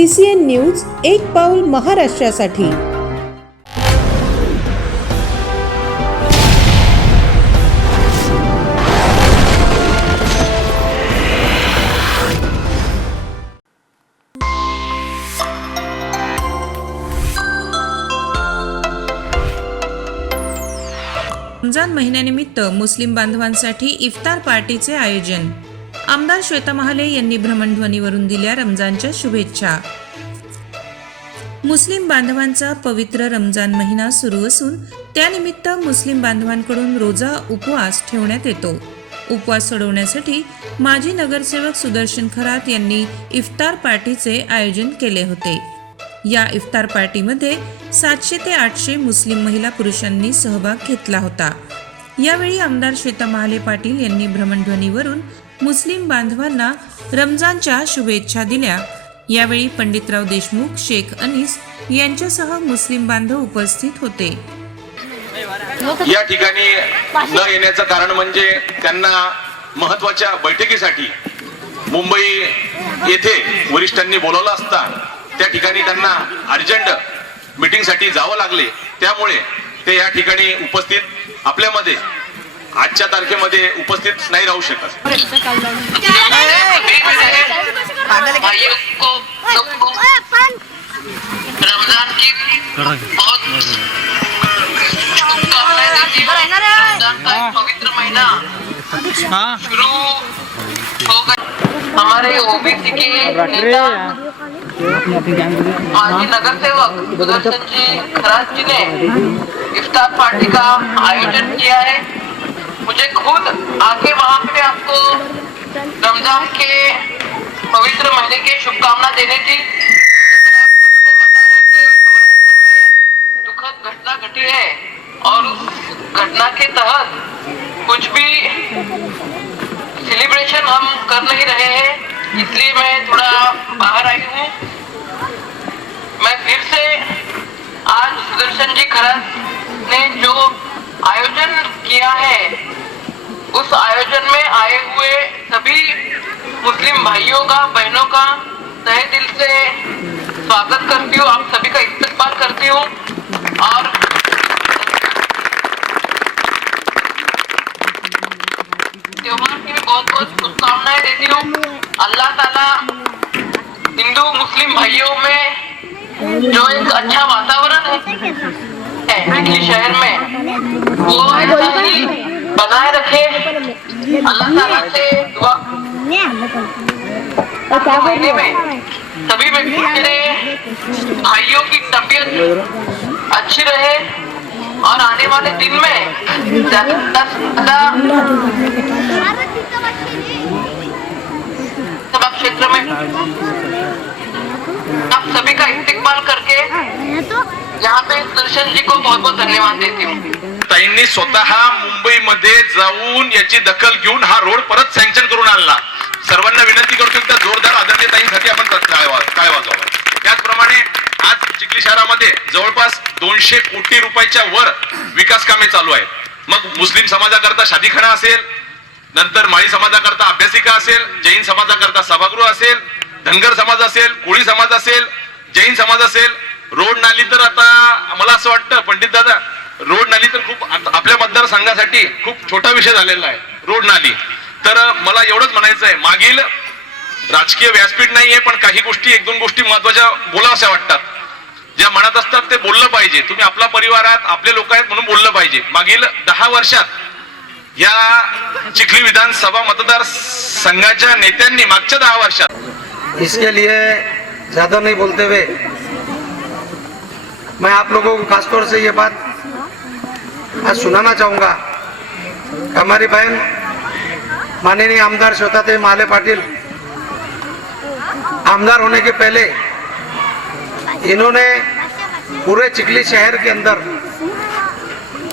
C C N news एक पाऊल महाराष्ट्रासाठी. रमजान महिन्यानिमित्त मुस्लिम बांधवांसाठी इफ्तार पार्टीचे आयोजन. आमदार श्वेता महाले यांनी भ्रमणध्वनीवरून दिल्या रमजानच्या शुभेच्छा. मुस्लिम बांधवांचा पवित्र रमजान महिना सुरू असून त्यानिमित्त मुस्लिम बांधवांकडून रोजा उपवास ठेवण्यात येतो. उपवास सोडवण्यासाठी माजी नगरसेवक सुदर्शन खरात यांनी इफ्तार पार्टीचे आयोजन केले होते. या इफ्तार पार्टीमध्ये सातशे ते आठशे मुस्लिम महिला पुरुषांनी सहभाग घेतला होता. यावेळी आमदार श्वेता महाले पाटील यांनी भ्रमणध्वनीवरून मुस्लिम बांधवांना रमजानच्या शुभेच्छा दिल्या. यावेळी पंडितराव देशमुख शेख अनिस यांच्यासह मुस्लिम बांधव उपस्थित होते. या ठिकाणी न येण्याचं कारण म्हणजे त्यांना महत्त्वाच्या बैठकीसाठी मुंबई येथे वरिष्ठांनी बोलवलं असता त्या ठिकाणी त्यांना अर्जंट मीटिंगसाठी जावं लागले. त्यामुळे ते या ठिकाणी उपस्थित. आपल्यामध्ये आजच्या तारखेमध्ये उपस्थित नाही राहू शकत. पवित्र महीना शुरू हमारे ओबीसी के नेता माजी नगर सेवक सुदर्शन जी खराज जी ने इफ्तार पार्टी का आयोजन किया है। मुझे खुद आके वहाँ पे आपको रमज़ान के पवित्र महीने की शुभकामना देने कि दुखद घटना घटी है और उस घटना के तहत कुछ भी सेलिब्रेशन हम कर नहीं रहे हैं, इसलिए मैं थोड़ा बाहर आई हूँ। मैं फिर से आज सुदर्शन जी खरस ने जो आयोजन किया है उस आयोजन में आए हुए सभी मुस्लिम भाइयों का बहनों का तहे दिल से स्वागत करती हूँ आप सभी का इस्तेमाल करती हूँ और त्योहार की बहुत बहुत शुभकामनाएँ देती हूँ अल्लाह ताला हिंदू मुस्लिम भाइयों में जो एक अच्छा वातावरण है है दिल्ली शहर में वो ही अल्लाह से दुआ महीने में सभी व्यक्ति मेरे भाइयों की तबीयत अच्छी रहे और आने वाले दिन में सभा क्षेत्र में आप सभी का इस्तेमाल करके यहाँ पे दर्शन जी को बहुत बहुत धन्यवाद देती हूँ। ताईंनी स्वतः मुंबईमध्ये जाऊन याची दखल घेऊन हा रोड परत सँक्शन करून आणला. सर्वांना विनंती करतो एकदा जोरदार आदरणीय ताईंसाठी आपण काय वाजवा त्याचप्रमाणे आज चिखली शहरामध्ये जवळपास दोनशे कोटी रुपयाच्या वर विकास कामे चालू आहेत. मग मुस्लिम समाजाकरता शादीखाना असेल नंतर माळी समाजाकरता अभ्यासिका असेल जैन समाजाकरता सभागृह असेल धनगर समाज असेल कोळी समाज असेल जैन समाज असेल रोड नाली तर आता मला असं वाटतं पंडित दादा रोड नाली तर खूप आपल्या मतदारसंघासाठी खूप छोटा विषय झालेला आहे. रोड नाली. तर मला एवढंच म्हणायचं आहे. मागील राजकीय व्यासपीठ नाहीये पण काही गोष्टी एक दोन गोष्टी महत्त्वाच्या बोलाव्याशा वाटतात. ज्या म्हणत असतात ते बोललं पाहिजे. तुम्ही आपला परिवार आहात आपले लोक आहेत म्हणून बोललं पाहिजे. मागील दहा वर्षात या चिखली विधानसभा मतदार संघाच्या नेत्यांनी मागच्या दहा वर्षात इसके लिए ज्यादा नहीं बोलते हुए मैं आप लोगों को खासतौर से ये बात आज सुनाना चाहूँगा। हमारी बहन माननीय आमदार श्वेताते माले पाटिल, आमदार होने के पहले इन्होंने पूरे चिखली शहर के अंदर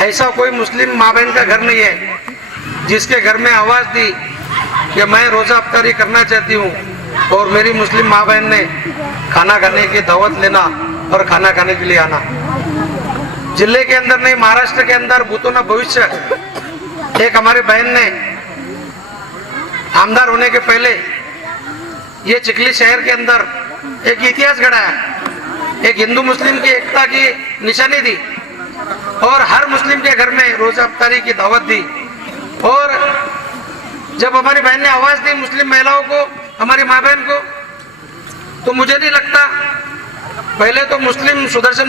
ऐसा कोई मुस्लिम माँ बहन का घर नहीं है, जिसके घर में आवाज़ दी कि मैं रोजा अफ्तारी करना चाहती हूँ और मेरी मुस्लिम माँ बहन ने खाना खाने की दावत लेना और खाना खाने के लिए आना। ज़िले के अंदर नहीं, महाराष्ट्र के अंदर, भूतों भविष्य। एक हमारी बहन ने, आमदार होने के पहले, ये चिखली शहर के अंदर एक इतिहास गढ़ाया। एक हिंदू मुस्लिम की एकता की निशानी दी। और हर मुस्लिम के घर में रोजा अफ्तारी की दावत दी। और जब हमारी बहन ने आवाज़ दी मुस्लिम महिलाओं को, हमारी माँ बहन को तो मुझे नहीं लगता, पहले तो मुस्लिम सुदर्शन